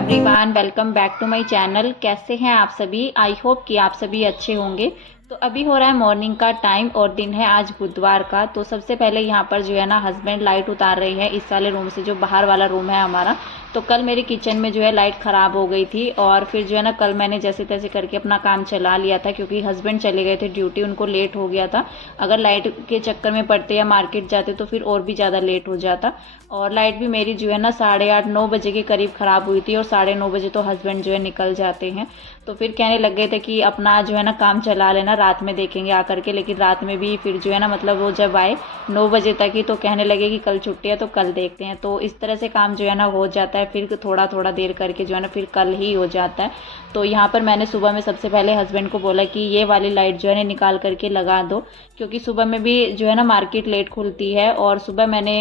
Everyone, welcome back to my channel. कैसे हैं आप सभी? आई होप कि आप सभी अच्छे होंगे। तो अभी हो रहा है मॉर्निंग का टाइम और दिन है आज बुधवार का। तो सबसे पहले यहाँ पर जो है ना हस्बैंड लाइट उतार रहे हैं इस वाले रूम से, जो बाहर वाला रूम है हमारा। तो कल मेरी किचन में जो है लाइट ख़राब हो गई थी और फिर जो है ना कल मैंने जैसे तैसे करके अपना काम चला लिया था, क्योंकि हस्बैंड चले गए थे ड्यूटी, उनको लेट हो गया था। अगर लाइट के चक्कर में पड़ते या मार्केट जाते तो फिर और भी ज़्यादा लेट हो जाता। और लाइट भी मेरी जो है ना 8:30-9 बजे के करीब ख़राब हुई थी और 9:30 बजे तो हस्बैंड जो है निकल जाते हैं। तो फिर कहने लग गए थे कि अपना जो है ना काम चला लेना, रात में देखेंगे आकर के। लेकिन रात में भी फिर जो है ना मतलब वो जब आए 9 बजे तक ही, तो कहने लगे कि कल छुट्टी है तो कल देखते हैं। तो इस तरह से काम जो है ना हो जाता है, फिर थोड़ा थोड़ा देर करके जो है ना फिर कल ही हो जाता है। तो यहाँ पर मैंने सुबह में सबसे पहले हस्बैंड को बोला कि ये वाली लाइट जो है ना निकाल करके लगा दो, क्योंकि सुबह में भी जो है ना मार्केट लेट खुलती है। और सुबह मैंने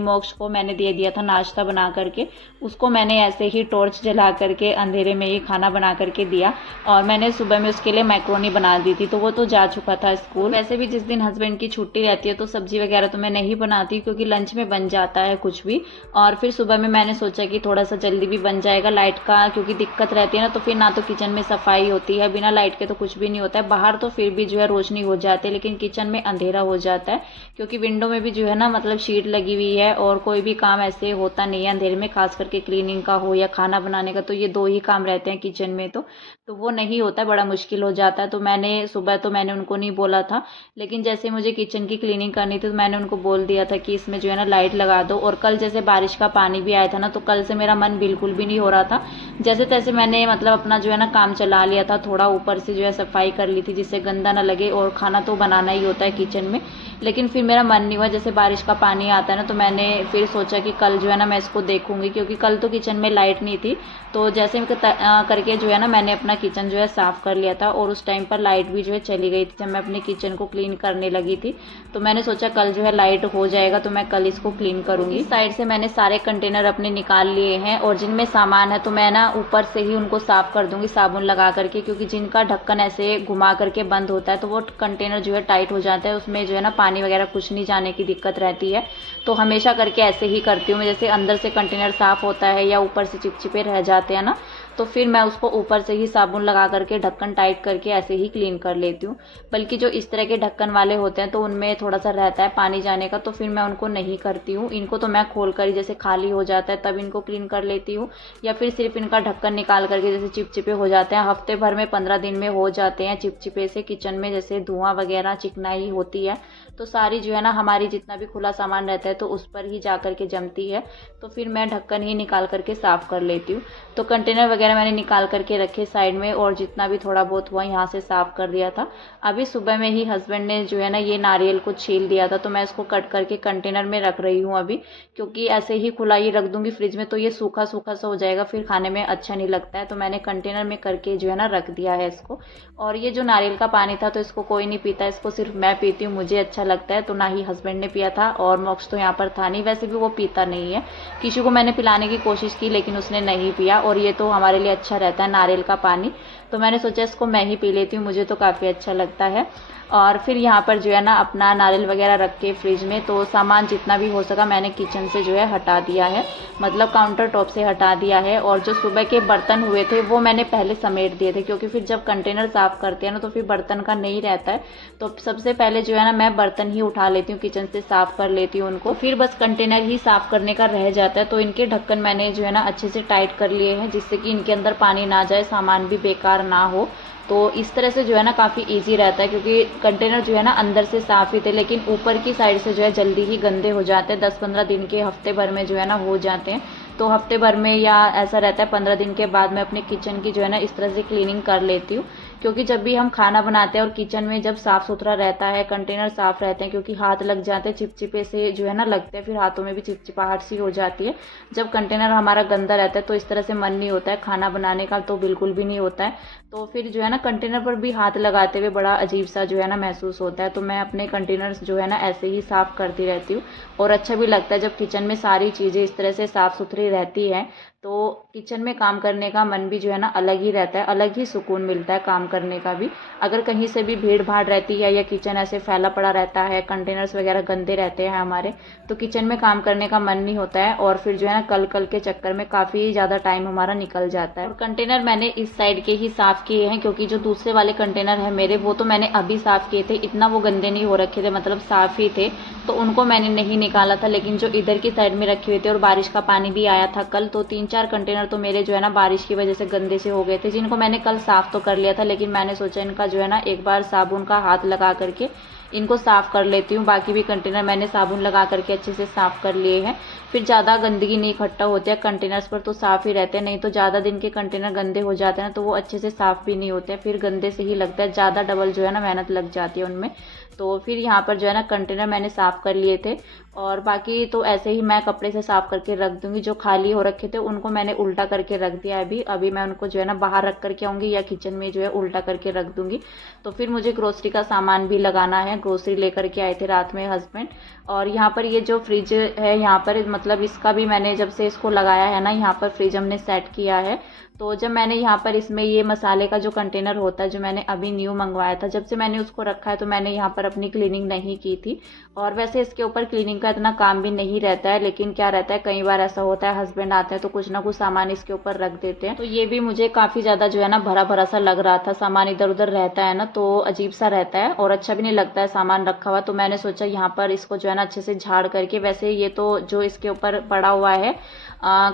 मोक्ष को मैंने दे दिया था नाश्ता बना करके, उसको मैंने ऐसे ही टॉर्च जला करके अंधेरे में ही खाना बना करके दिया। और मैंने सुबह में उसके लिए मैक्रोनी बना दी थी, तो वो तो जा चुका था स्कूल। वैसे भी जिस दिन हस्बैंड की छुट्टी रहती है तो सब्जी वगैरह तो मैं नहीं बनाती, क्योंकि लंच में बन जाता है कुछ भी। और फिर सुबह में मैंने सोचा कि थोड़ा सा जल्दी भी बन जाएगा, लाइट का क्योंकि दिक्कत रहती है ना, तो फिर ना तो किचन में सफाई होती है, बिना लाइट के तो कुछ भी नहीं होता है। बाहर तो फिर भी जो है रोशनी हो जाती है, लेकिन किचन में अंधेरा हो जाता है, क्योंकि विंडो में भी जो है ना मतलब शीट लगी हुई है और कोई भी काम ऐसे होता नहीं है अंधेरे में, खास करके क्लीनिंग का हो या खाना बनाने का। तो ये दो ही काम रहते हैं किचन में, तो वो नहीं होता है, बड़ा मुश्किल हो जाता है। तो मैंने सुबह तो मैंने उनको नहीं बोला था, लेकिन जैसे मुझे किचन की क्लीनिंग करनी थी तो मैंने उनको बोल दिया था कि इसमें जो है ना लाइट लगा दो। और कल जैसे बारिश का पानी भी आया था ना, तो कल से मेरा मन बिल्कुल भी नहीं हो रहा था। जैसे तैसे मैंने मतलब अपना जो है ना काम चला लिया था, थोड़ा ऊपर से जो है सफाई कर ली थी जिससे गंदा ना लगे। और खाना तो बनाना ही होता है किचन में, लेकिन फिर मेरा मन नहीं हुआ। जैसे बारिश का पानी आता है ना, तो मैंने फिर सोचा कि कल जो है ना मैं इसको देखूंगी, क्योंकि कल तो किचन में लाइट नहीं थी। तो जैसे करके जो है ना मैंने अपना किचन जो है साफ़ कर लिया था, और उस टाइम पर लाइट भी जो है चली गई थी जब मैं अपने किचन को क्लीन करने लगी थी। तो मैंने सोचा कल जो है लाइट हो जाएगा तो मैं कल इसको क्लीन करूँगी। इस साइड से मैंने सारे कंटेनर अपने निकाल लिए हैं, और जिनमें सामान है तो मैं ना ऊपर से ही उनको साफ़ कर दूँगी साबुन लगा करके, क्योंकि जिनका ढक्कन ऐसे घुमा करके बंद होता है तो वो कंटेनर जो है टाइट हो जाता है, उसमें जो है ना पानी वगैरह कुछ नहीं जाने की दिक्कत रहती है। तो हमेशा करके ऐसे ही करती हूँ मैं, जैसे अंदर से कंटेनर साफ़ होता है या ऊपर से चिपचिपे रह जाते हैं ना, तो फिर मैं उसको ऊपर से ही साबुन लगा करके ढक्कन टाइट करके ऐसे ही क्लीन कर लेती हूँ। बल्कि जो इस तरह के ढक्कन वाले होते हैं तो उनमें थोड़ा सा रहता है पानी जाने का, तो फिर मैं उनको नहीं करती हूँ। इनको तो मैं खोल कर ही जैसे खाली हो जाता है तब इनको क्लीन कर लेती हूँ, या फिर सिर्फ इनका ढक्कन निकाल करके, जैसे चिपचिपे हो जाते हैं हफ्ते भर में 15 दिन में हो जाते हैं चिपचिपे से। किचन में जैसे धुआं वगैरह चिकनाई होती है तो सारी जो है ना हमारी जितना भी खुला सामान रहता है तो उस पर ही जा करके जमती है, तो फिर मैं ढक्कन ही निकाल करके साफ़ कर लेती हूँ। तो कंटेनर वगैरह मैंने निकाल करके रखे साइड में, और जितना भी थोड़ा बहुत हुआ यहाँ से साफ़ कर दिया था। अभी सुबह में ही हस्बैंड ने जो है ना ये नारियल को छील दिया था, तो मैं इसको कट करके कंटेनर में रख रही हूँ अभी, क्योंकि ऐसे ही खुला ही रख दूँगी फ्रिज में तो ये सूखा सूखा सा हो जाएगा, फिर खाने में अच्छा नहीं लगता है। तो मैंने कंटेनर में करके जो है ना रख दिया है इसको। और ये जो नारियल का पानी था तो इसको कोई नहीं पीता, इसको सिर्फ मैं पीती हूँ, मुझे अच्छा लगता है। तो ना ही हस्बैंड ने पिया था, और मोक्ष तो यहाँ पर था नहीं, वैसे भी वो पीता नहीं है। किसी को मैंने पिलाने की कोशिश की लेकिन उसने नहीं पिया, और ये तो हमारे लिए अच्छा रहता है नारियल का पानी, तो मैंने सोचा इसको मैं ही पी लेती हूँ, मुझे तो काफ़ी अच्छा लगता है। और फिर यहाँ पर जो है ना अपना नारियल वगैरह रख के फ्रिज में, तो सामान जितना भी हो सका मैंने किचन से जो है हटा दिया है, मतलब काउंटर टॉप से हटा दिया है। और जो सुबह के बर्तन हुए थे वो मैंने पहले समेट दिए थे, क्योंकि फिर जब कंटेनर साफ़ करते हैं ना तो फिर बर्तन का नहीं रहता है। तो सबसे पहले जो है ना मैं बर्तन ही उठा लेती हूँ, किचन से साफ़ कर लेती हूँ उनको, फिर बस कंटेनर ही साफ़ करने का रह जाता है। तो इनके ढक्कन मैंने जो है ना अच्छे से टाइट कर लिए हैं, जिससे कि इनके अंदर पानी ना जाए, सामान भी बेकार ना हो। तो इस तरह से जो है ना काफ़ी इजी रहता है, क्योंकि कंटेनर जो है ना अंदर से साफ़ ही थे लेकिन ऊपर की साइड से जो है जल्दी ही गंदे हो जाते हैं। 10-15 दिन के हफ्ते भर में जो है ना हो जाते हैं। तो हफ्ते भर में या ऐसा रहता है 15 दिन के बाद मैं अपने किचन की जो है ना इस तरह से क्लीनिंग कर लेती हूँ, क्योंकि जब भी हम खाना बनाते हैं और किचन में जब साफ़ सुथरा रहता है, कंटेनर साफ़ रहते हैं, क्योंकि हाथ लग जाते हैं चिपचिपे से जो है ना लगते हैं, फिर हाथों में भी चिपचिपाहट सी हो जाती है। जब कंटेनर हमारा गंदा रहता है तो इस तरह से मन नहीं होता है खाना बनाने का, तो बिल्कुल भी नहीं होता है। तो फिर जो है ना कंटेनर पर भी हाथ लगाते हुए बड़ा अजीब सा जो है ना महसूस होता है। तो मैं अपने कंटेनर्स जो है ना ऐसे ही साफ़ करती रहती हूँ, और अच्छा भी लगता है जब किचन में सारी चीज़ें इस तरह से साफ़ सुथरी रहती हैं। तो किचन में काम करने का मन भी जो है ना अलग ही रहता है, अलग ही सुकून मिलता है काम करने का भी। अगर कहीं से भी भीड़ भाड़ रहती है या किचन ऐसे फैला पड़ा रहता है, कंटेनर्स वगैरह गंदे रहते हैं हमारे, तो किचन में काम करने का मन नहीं होता है और फिर जो है ना कल कल के चक्कर में काफ़ी ज़्यादा टाइम हमारा निकल जाता है। और कंटेनर मैंने इस साइड के ही साफ़ किए हैं, क्योंकि जो दूसरे वाले कंटेनर हैं मेरे, वो तो मैंने अभी साफ़ किए थे, इतना वो गंदे नहीं हो रखे थे, मतलब साफ़ ही थे, तो उनको मैंने नहीं निकाला था। लेकिन जो इधर की साइड में रखे हुए थे और बारिश का पानी भी आया था कल, तो 3-4 कंटेनर तो मेरे जो है ना बारिश की वजह से गंदे से हो गए थे, जिनको मैंने कल साफ़ तो कर लिया था। लेकिन मैंने सोचा इनका जो है ना एक बार साबुन का हाथ लगा करके इनको साफ़ कर लेती हूँ। बाकी भी कंटेनर मैंने साबुन लगा करके अच्छे से साफ़ कर लिए हैं, फिर ज़्यादा गंदगी नहीं इकट्ठा होती है कंटेनर्स पर, तो साफ़ ही रहते हैं। नहीं तो ज़्यादा दिन के कंटेनर गंदे हो जाते हैं ना, तो वो अच्छे से साफ़ भी नहीं होते हैं, फिर गंदे से ही लगता है, ज़्यादा डबल जो है ना मेहनत लग जाती है उनमें। तो फिर यहाँ पर जो है ना कंटेनर मैंने साफ़ कर लिए थे, और बाकी तो ऐसे ही मैं कपड़े से साफ़ करके रख दूँगी। जो खाली हो रखे थे उनको मैंने उल्टा करके रख दिया है अभी। अभी मैं उनको जो है ना बाहर रख करके आऊँगी या किचन में जो है उल्टा करके रख दूँगी। तो फिर मुझे ग्रोसरी का सामान भी लगाना है, ग्रोसरी लेकर के आए थे रात में हस्बैंड। और यहाँ पर ये जो फ्रिज है यहाँ पर, मतलब इसका भी मैंने जब से इसको लगाया है ना, यहाँ पर फ्रिज हमने सेट किया है। तो जब मैंने यहाँ पर इसमें ये मसाले का जो कंटेनर होता है जो मैंने अभी न्यू मंगवाया था, जब से मैंने उसको रखा है तो मैंने यहाँ पर अपनी क्लीनिंग नहीं की थी। और वैसे इसके ऊपर क्लीनिंग का इतना काम भी नहीं रहता है, लेकिन क्या रहता है कई बार ऐसा होता है हस्बैंड आते हैं तो कुछ ना कुछ सामान इसके ऊपर रख देते हैं। तो ये भी मुझे काफ़ी ज़्यादा जो है ना भरा भरा सा लग रहा था, सामान इधर उधर रहता है ना तो अजीब सा रहता है और अच्छा भी नहीं लगता है सामान रखा हुआ। तो मैंने सोचा यहाँ पर इसको जो है ना अच्छे से झाड़ करके, वैसे ये तो जो इसके ऊपर पड़ा हुआ है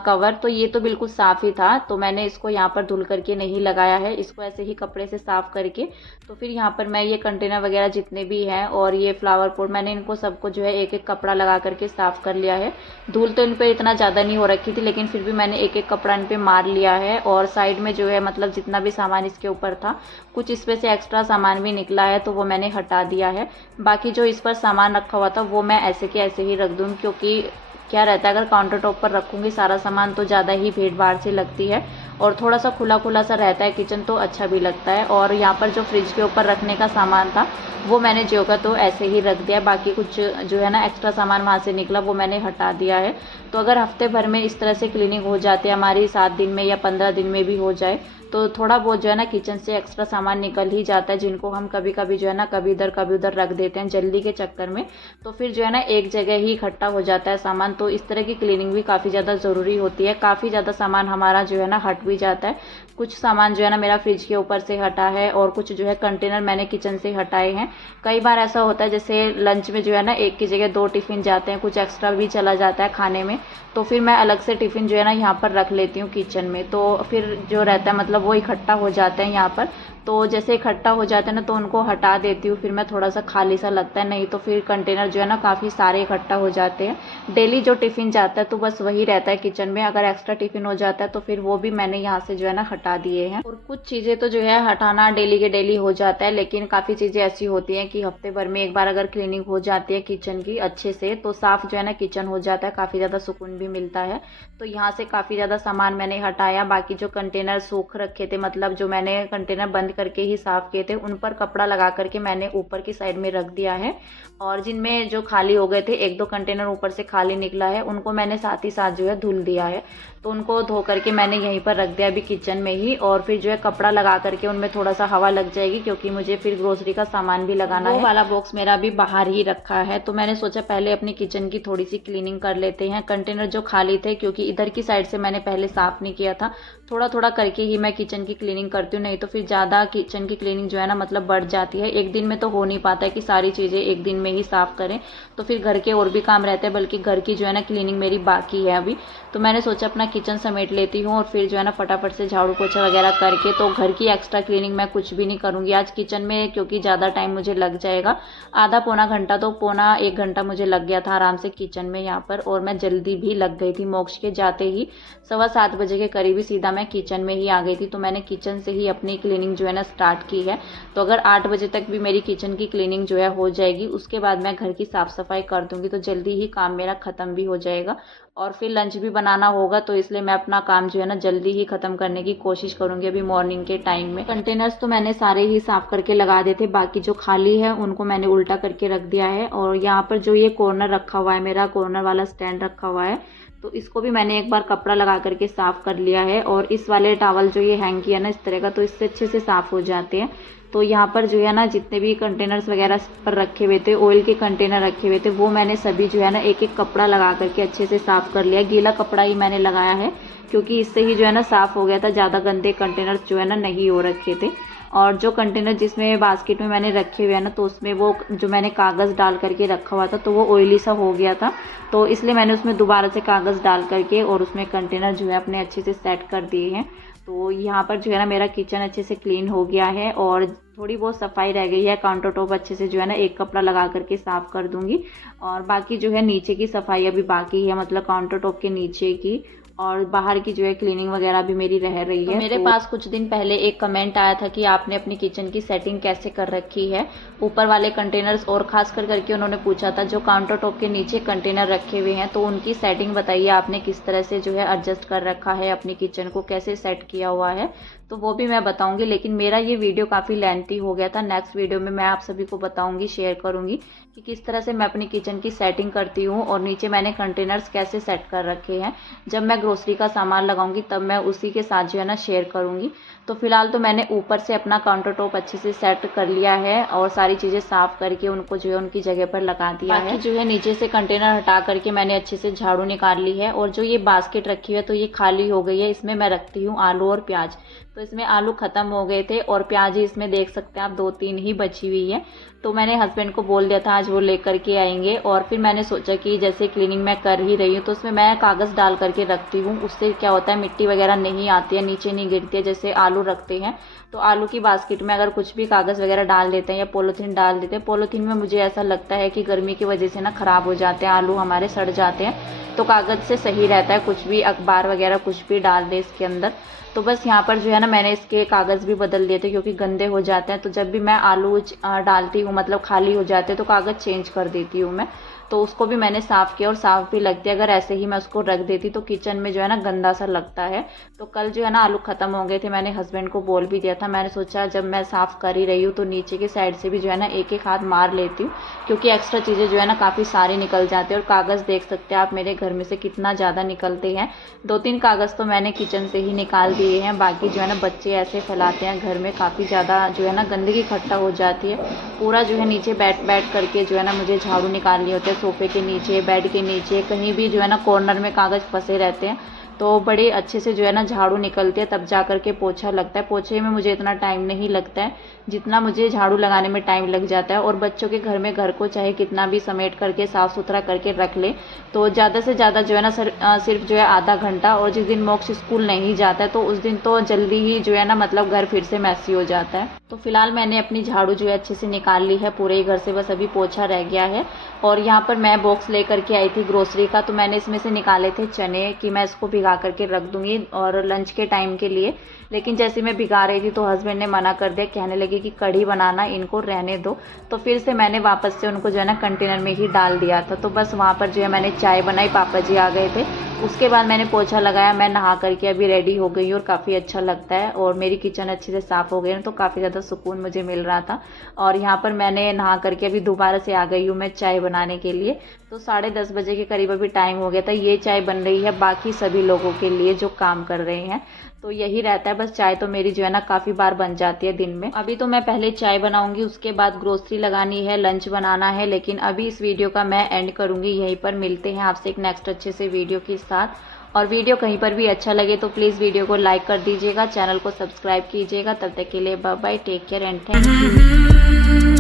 कवर, तो ये तो बिल्कुल साफ़ ही था, तो मैंने इसको यहाँ पर धुल करके नहीं लगाया है, इसको ऐसे ही कपड़े से साफ़ करके। तो फिर यहाँ पर मैं ये कंटेनर वगैरह जितने भी हैं और ये फ्लावर पॉट, मैंने इनको सबको जो है एक एक कपड़ा लगा करके साफ़ कर लिया है। धूल तो इन पर इतना ज़्यादा नहीं हो रखी थी, लेकिन फिर भी मैंने एक एक कपड़ा इन पर मार लिया है। और साइड में जो है मतलब जितना भी सामान इसके ऊपर था, कुछ इस पर से एक्स्ट्रा सामान भी निकला है तो वो मैंने हटा दिया है। बाकी जो इस पर सामान रखा हुआ था वो मैं ऐसे के ऐसे ही रख दूँ, क्योंकि क्या रहता है अगर काउंटर टॉप पर रखूँगी सारा सामान तो ज़्यादा ही भीड़ भाड़ सी लगती है, और थोड़ा सा खुला खुला सा रहता है किचन तो अच्छा भी लगता है। और यहाँ पर जो फ्रिज के ऊपर रखने का सामान था वो मैंने जो का तो ऐसे ही रख दिया, बाकी कुछ जो है ना एक्स्ट्रा सामान वहाँ से निकला वो मैंने हटा दिया है। तो अगर हफ्ते भर में इस तरह से क्लीनिंग हो जाती है हमारी, 7 दिन में या 15 दिन में भी हो जाए, तो थोड़ा बहुत जो है ना किचन से एक्स्ट्रा सामान निकल ही जाता है, जिनको हम कभी कभी जो है ना कभी उधर रख देते हैं जल्दी के चक्कर में, तो फिर जो है ना एक जगह ही इकट्ठा हो जाता है सामान। तो इस तरह की क्लीनिंग भी काफ़ी ज़्यादा ज़रूरी होती है। काफ़ी ज़्यादा सामान हमारा जो है ना हट भी जाता है, कुछ सामान जो है ना मेरा फ्रिज के ऊपर से हटा है और कुछ जो है कंटेनर मैंने किचन से हटाए हैं। कई बार ऐसा होता है जैसे लंच में जो है ना एक की जगह 2 टिफ़िन जाते हैं, कुछ एक्स्ट्रा भी चला जाता है खाने में, तो फिर मैं अलग से टिफ़िन जो है ना यहाँ पर रख लेती हूँ किचन में। तो फिर जो रहता है मतलब वो इकट्ठा हो जाते हैं यहाँ पर, तो जैसे इकट्ठा हो जाते हैं ना तो उनको हटा देती हूँ, फिर मैं थोड़ा सा खाली सा लगता है, नहीं तो फिर कंटेनर जो है ना काफ़ी सारे इकट्ठा हो जाते हैं। डेली जो टिफ़िन जाता है तो बस वही रहता है किचन में, अगर एक्स्ट्रा टिफ़िन हो जाता है तो फिर वो भी मैंने यहाँ से जो है ना हटा दिए हैं। और कुछ चीज़ें तो जो है हटाना डेली के डेली हो जाता है, लेकिन काफ़ी चीज़ें ऐसी होती हैं कि हफ्ते भर में एक बार अगर क्लीनिंग हो जाती है किचन की अच्छे से तो साफ़ जो है ना किचन हो जाता है, काफ़ी ज़्यादा सुकून भी मिलता है। तो यहाँ से काफ़ी ज़्यादा सामान मैंने हटाया। बाकी जो कंटेनर सूख रखे थे, मतलब जो मैंने कंटेनर बंद करके ही साफ़ किए थे, उन पर कपड़ा लगा करके मैंने ऊपर की साइड में रख दिया है। और जिनमें जो खाली हो गए थे, 1-2 कंटेनर ऊपर से खाली निकला है, उनको मैंने साथ ही साथ जो है धुल दिया है। तो उनको धो करके मैंने यहीं पर रख दिया अभी किचन में ही, और फिर जो है कपड़ा लगा करके उनमें थोड़ा सा हवा लग जाएगी, क्योंकि मुझे फिर ग्रोसरी का सामान भी लगाना है। वो वाला बॉक्स मेरा अभी बाहर ही रखा है, तो मैंने सोचा पहले अपनी किचन की थोड़ी सी क्लीनिंग कर लेते हैं। कंटेनर जो खाली थे, क्योंकि इधर की साइड से मैंने पहले साफ़ नहीं किया था, थोड़ा थोड़ा करके ही मैं किचन की क्लीनिंग करती हूँ, नहीं तो फिर ज़्यादा किचन की क्लीनिंग जो है ना मतलब बढ़ जाती है। एक दिन में तो हो नहीं पाता है कि सारी चीज़ें एक दिन में ही साफ़ करें, तो फिर घर के और भी काम रहते हैं, बल्कि घर की जो है ना क्लीनिंग मेरी बाकी है अभी। तो मैंने सोचा अपना किचन समेट लेती हूँ और फिर जो है ना फटाफट से झाड़ू पोछा वगैरह करके, तो घर की एक्स्ट्रा क्लीनिंग मैं कुछ भी नहीं करूँगी आज किचन में, क्योंकि ज़्यादा टाइम मुझे लग जाएगा। आधा पौना घंटा तो पौना 1 घंटा मुझे लग गया था आराम से किचन में यहाँ पर, और मैं जल्दी भी लग गई थी। मोक्ष के जाते ही 7:15 बजे के करीब ही सीधा मैं किचन में ही आ गई थी। तो मैंने किचन से ही अपनी क्लीनिंग जो है ना स्टार्ट की है। तो अगर 8 बजे तक भी मेरी किचन की क्लीनिंग जो है हो जाएगी, उसके बाद मैं घर की साफ़ सफाई कर दूँगी, तो जल्दी ही काम मेरा ख़त्म भी हो जाएगा। और फिर लंच भी बनाना होगा, तो इसलिए मैं अपना काम जो है ना जल्दी ही ख़त्म करने की कोशिश करूँगी अभी मॉर्निंग के टाइम में। कंटेनर्स तो मैंने सारे ही साफ़ करके लगा दिए थे, बाकी जो खाली है उनको मैंने उल्टा करके रख दिया है। और यहाँ पर जो ये कॉर्नर रखा हुआ है, मेरा कॉर्नर वाला स्टैंड रखा हुआ है, तो इसको भी मैंने एक बार कपड़ा लगा करके साफ़ कर लिया है। और इस वाले टॉवल जो ये हैंग किया ना इस तरह का, तो इससे अच्छे से साफ़ हो जाते हैं। तो यहाँ पर जो है ना जितने भी कंटेनर्स वगैरह पर रखे हुए थे, ऑयल के कंटेनर रखे हुए थे, वो मैंने सभी जो है ना एक एक कपड़ा लगा करके अच्छे से साफ़ कर लिया। गीला कपड़ा ही मैंने लगाया है क्योंकि इससे ही जो है ना साफ़ हो गया था, ज़्यादा गंदे कंटेनर्स जो है ना नहीं हो रखे थे। और जो कंटेनर जिसमें बास्केट में मैंने रखे हुए हैं ना, तो उसमें वो जो मैंने कागज़ डाल करके रखा हुआ था तो वो ऑयली सा हो गया था, तो इसलिए मैंने उसमें दोबारा से कागज़ डाल करके और उसमें कंटेनर जो है अपने अच्छे से सेट कर दिए हैं। तो यहाँ पर जो है ना मेरा किचन अच्छे से क्लीन हो गया है और थोड़ी बहुत सफाई रह गई है। काउंटर टॉप अच्छे से जो है ना एक कपड़ा लगा करके साफ़ कर दूंगी। और बाकी जो है नीचे की सफाई अभी बाकी है, मतलब काउंटर टॉप के नीचे की, और बाहर की जो है क्लीनिंग वगैरह भी मेरी रह रही है। तो मेरे पास कुछ दिन पहले एक कमेंट आया था कि आपने अपनी किचन की सेटिंग कैसे कर रखी है, ऊपर वाले कंटेनर्स, और खास कर करके उन्होंने पूछा था जो काउंटर टॉप के नीचे कंटेनर रखे हुए हैं तो उनकी सेटिंग बताइए, आपने किस तरह से जो है एडजस्ट कर रखा है, अपनी किचन को कैसे सेट किया हुआ है, तो वो भी मैं बताऊंगी। लेकिन मेरा ये वीडियो काफ़ी लेंथी हो गया था, नेक्स्ट वीडियो में मैं आप सभी को बताऊंगी, शेयर करूंगी कि किस तरह से मैं अपनी किचन की सेटिंग करती हूँ और नीचे मैंने कंटेनर्स कैसे सेट कर रखे हैं। जब मैं ग्रोसरी का सामान लगाऊंगी तब मैं उसी के साथ जो है ना शेयर करूंगी। तो फिलहाल तो मैंने ऊपर से अपना काउंटर टॉप अच्छे से सेट कर लिया है और सारी चीज़ें साफ़ करके उनको जो है उनकी जगह पर लगा दिया है। जो है नीचे से कंटेनर हटा करके मैंने अच्छे से झाड़ू निकाल ली है। और जो ये बास्केट रखी है तो ये खाली हो गई है, इसमें मैं रखती हूँ आलू और प्याज। तो इसमें आलू ख़त्म हो गए थे और प्याज ही इसमें देख सकते हैं आप 2-3 ही बची हुई है। तो मैंने हस्बैंड को बोल दिया था आज वो लेकर के आएंगे। और फिर मैंने सोचा कि जैसे क्लीनिंग मैं कर ही रही हूँ तो उसमें मैं कागज़ डाल करके रखती हूँ, उससे क्या होता है मिट्टी वगैरह नहीं आती है, नीचे नहीं गिरती है। जैसे आलू रखते हैं तो आलू की बास्केट में अगर कुछ भी कागज़ वगैरह डाल देते हैं या पॉलीथीन डाल देते हैं, पॉलीथीन में मुझे ऐसा लगता है कि गर्मी की वजह से ना ख़राब हो जाते हैं आलू, हमारे सड़ जाते हैं। तो कागज़ से सही रहता है, कुछ भी अखबार वगैरह कुछ भी डाल दे इसके अंदर। तो बस यहाँ पर जो है ना मैंने इसके कागज़ भी बदल दिए थे क्योंकि गंदे हो जाते हैं। तो जब भी मैं आलू डालती हूँ, मतलब खाली हो जाते हैं, तो कागज़ चेंज कर देती हूँ मैं। तो उसको भी मैंने साफ़ किया और साफ़ भी लगती है। अगर ऐसे ही मैं उसको रख देती तो किचन में जो है ना गंदा सा लगता है। तो कल जो है ना आलू ख़त्म हो गए थे, मैंने हस्बैंड को बोल भी दिया था। मैंने सोचा जब मैं साफ़ कर ही रही हूँ तो नीचे की साइड से भी जो है ना एक एक हाथ मार लेती हूँ, क्योंकि एक्स्ट्रा चीज़ें जो है ना काफ़ी सारी निकल जाती है। और कागज़ देख सकते हैं आप मेरे घर में से कितना ज़्यादा निकलते हैं। 2-3 कागज़ तो मैंने किचन से ही निकाल दिए हैं, बाकी जो है ना बच्चे ऐसे फैलाते हैं घर में, काफ़ी ज़्यादा जो है ना गंदगी इकट्ठा हो जाती है। पूरा जो है नीचे बैठ करके जो है ना मुझे झाड़ू निकालनी होती है, सोफ़े के नीचे, बेड के नीचे, कहीं भी जो है ना कॉर्नर में कागज़ फंसे रहते हैं। तो बड़े अच्छे से जो है ना झाड़ू निकलती है, तब जा कर के पोछा लगता है। पोछे में मुझे इतना टाइम नहीं लगता है जितना मुझे झाड़ू लगाने में टाइम लग जाता है। और बच्चों के घर में घर को चाहे कितना भी समेट करके साफ़ सुथरा करके रख ले तो ज़्यादा से ज़्यादा जो है ना सिर्फ जो है आधा घंटा। और जिस दिन मोक्ष स्कूल नहीं जाता है तो उस दिन तो जल्दी ही जो है ना मतलब घर फिर से मैसी हो जाता है। तो फिलहाल मैंने अपनी झाड़ू जो है अच्छे से निकाल ली है पूरे घर से, बस अभी पोछा रह गया है। और यहाँ पर मैं बॉक्स लेकर के आई थी ग्रोसरी का, तो मैंने इसमें से निकाले थे चने कि मैं इसको भिगा करके रख दूंगी और लंच के टाइम के लिए। लेकिन जैसे मैं भिगा रही थी तो हस्बैंड ने मना कर दिया, कहने लगे कि कढ़ी बनाना, इनको रहने दो। तो फिर से मैंने वापस से उनको जो है ना कंटेनर में ही डाल दिया था। तो बस वहाँ पर जो है मैंने चाय बनाई, पापा जी आ गए थे, उसके बाद मैंने पोछा लगाया। मैं नहा करके अभी रेडी हो गई और काफ़ी अच्छा लगता है और मेरी किचन अच्छे से साफ़ हो गई है, तो काफ़ी ज़्यादा सुकून मुझे मिल रहा था। और यहाँ पर मैंने नहा करके अभी दोबारा से आ गई हूँ मैं चाय बनाने के लिए। तो 10:30 बजे के करीब अभी टाइम हो गया था। ये चाय बन रही है बाकी सभी लोगों के लिए जो काम कर रहे हैं। तो यही रहता है, बस चाय तो मेरी जो है ना काफ़ी बार बन जाती है दिन में। अभी तो मैं पहले चाय बनाऊंगी, उसके बाद ग्रोसरी लगानी है, लंच बनाना है। लेकिन अभी इस वीडियो का मैं एंड करूंगी यहीं पर। मिलते हैं आपसे एक नेक्स्ट अच्छे से वीडियो के साथ। और वीडियो कहीं पर भी अच्छा लगे तो प्लीज़ वीडियो को लाइक कर दीजिएगा, चैनल को सब्सक्राइब कीजिएगा। तब तक के लिए bye bye, take care and thank you.